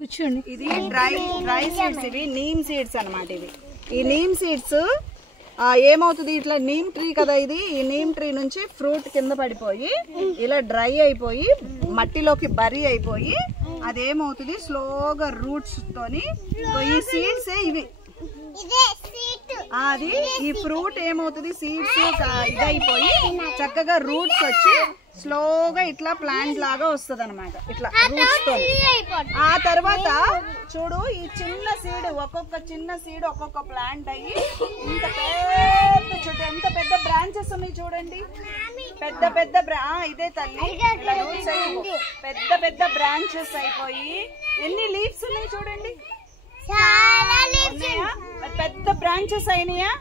కూర్చోండి. ఇది dry seeds, ఇవి నీమ్ సీడ్స్ అన్నమాట. ఇవి ఈ నీమ్ సీడ్స్ ఏమవుతుంది, ఇట్లా నీమ్ ట్రీ కదా ఇది, ఈ నీమ్ ట్రీ నుంచి ఫ్రూట్ కింద పడిపోయి ఇలా డ్రై అయిపోయి మట్టిలోకి బరీ అయిపోయి అదేమవుతుంది స్లోగా రూట్స్ తోని ఈ సీడ్స్ ఇవి అది ఈ ఫ్రూట్ ఏమవుతుంది సీడ్స్ ఇదైపోయి చక్కగా రూట్స్ వచ్చి స్లోగా ఇట్లా ప్లాంట్ లాగా వస్తుంది అనమాట. ఇట్లా రూట్స్ తో ఆ తర్వాత చూడు ఈ చిన్న సీడ్ ఒక్కొక్క చిన్న సీడ్ ఒక్కొక్క ప్లాంట్ అయ్యి ఇంత పెద్ద చుట్టూ ఎంత పెద్ద బ్రాంచెస్ ఉన్నాయి చూడండి. పెద్ద పెద్ద ఇదే తల్లి రూట్స్ అయిపోయి పెద్ద పెద్ద బ్రాంచెస్ అయిపోయి ఎన్ని లీవ్స్ ఉన్నాయి చూడండి, పెద్ద బ్రాంచెస్ అయినాయా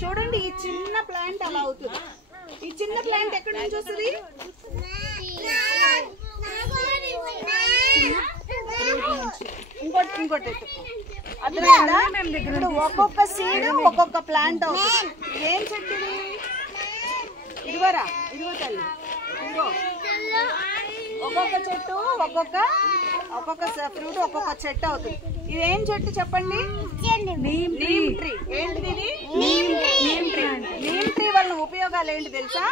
చూడండి. ఈ చిన్న ప్లాంట్ అలా అవుతుంది. ఈ చిన్న ప్లాంట్ ఎక్కడి నుంచి వస్తుంది, ఇంకోటి అర్థమైందా? ఇప్పుడు ఒక్కొక్క సీడ్ ఒక్కొక్క ప్లాంట్ అవుతుంది. ఏం చెట్టు ఇదిగోరా, ఇదిగో తల్లి, ఇదిగో ఒక్కొక్క చెట్టు ఒక్కొక్క ఫ్రూట్ ఒక్కొక్క చెట్టు అవుతుంది. ఇది ఏం చెట్టు చెప్పండి? Neem tree. ఏంటిది ఇది? Neem tree. నీమ్ ట్రీ వల్ల ఉపయోగాలు ఏంటి తెలుసా?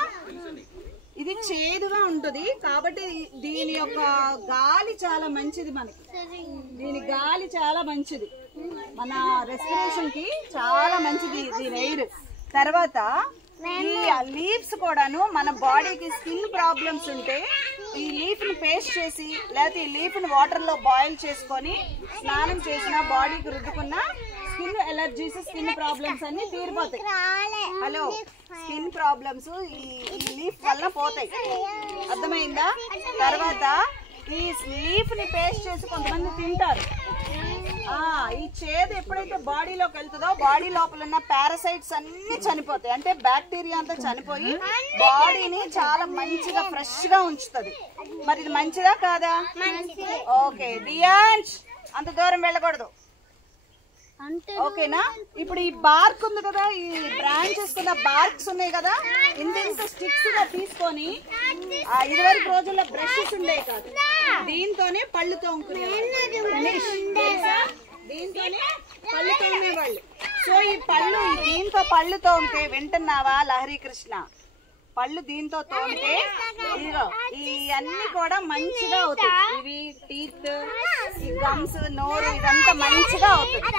ఇది చేదుగా ఉంటుంది కాబట్టి దీని యొక్క గాలి చాలా మంచిది మనకి. దీని గాలి చాలా మంచిది, మన రెస్పిరేషన్ కి చాలా మంచిది దీని ఎయిర్. తర్వాత ఈ లీవ్స్ కూడాను మన బాడీకి స్కిన్ ప్రాబ్లమ్స్ ఉంటే ఈ లీఫ్ ని పేస్ట్ చేసి లేకపోతే ఈ లీఫ్ ని వాటర్ లో బాయిల్ చేసుకొని స్నానం చేసిన బాడీకి రుద్దుకున్న స్కిన్ ఎలర్జీస్ స్కిన్ ప్రాబ్లమ్స్ అన్ని తీరిపోతాయి. హలో, స్కిన్ ప్రాబ్లమ్స్ ఈ లీఫ్ వల్ల పోతాయి, అర్థమైందా? తర్వాత ఈ లీఫ్ ని పేస్ట్ చేసి కొంతమంది తింటారు. ఈ చేదు ఎప్పుడైతే బాడీలోకి వెళ్తుందో బాడీ లోపల ఉన్న పారాసైట్స్ అన్ని చనిపోతాయి. అంటే బ్యాక్టీరియా అంతా చనిపోయి బాడీని చాలా మంచిగా ఫ్రెష్ గా ఉంచుతుంది. మరి ఇది మంచిదా కాదా? ఓకే దియాంష్, అంత దూరం వెళ్ళకూడదు, ఓకేనా? ఇప్పుడు ఈ బార్క్ ఉంది కదా, ఈ బ్రాంచెస్ కింద బార్క్స్ ఉన్నాయి కదా, ఇంత స్టిక్స్ గా తీసుకొని ఇదివరకు రోజుల్లో బ్రషెస్ ఉండేవి కాదు, దీంతోనే పళ్ళు తోముకునేవాళ్ళు. దీంతోనే పళ్ళు తోమేవాళ్ళు. సో ఈ పళ్ళు దీంతో పళ్ళు తోమితే వింటున్నావా లహరి కృష్ణ? పళ్ళు దీంతో తోమితే ఇదిగో ఇవన్నీ కూడా మంచిగా అవుతాయి. ఇవి టీత్, ఈ గమ్స్, నోరు ఇదంతా మంచిగా అవుతుంది.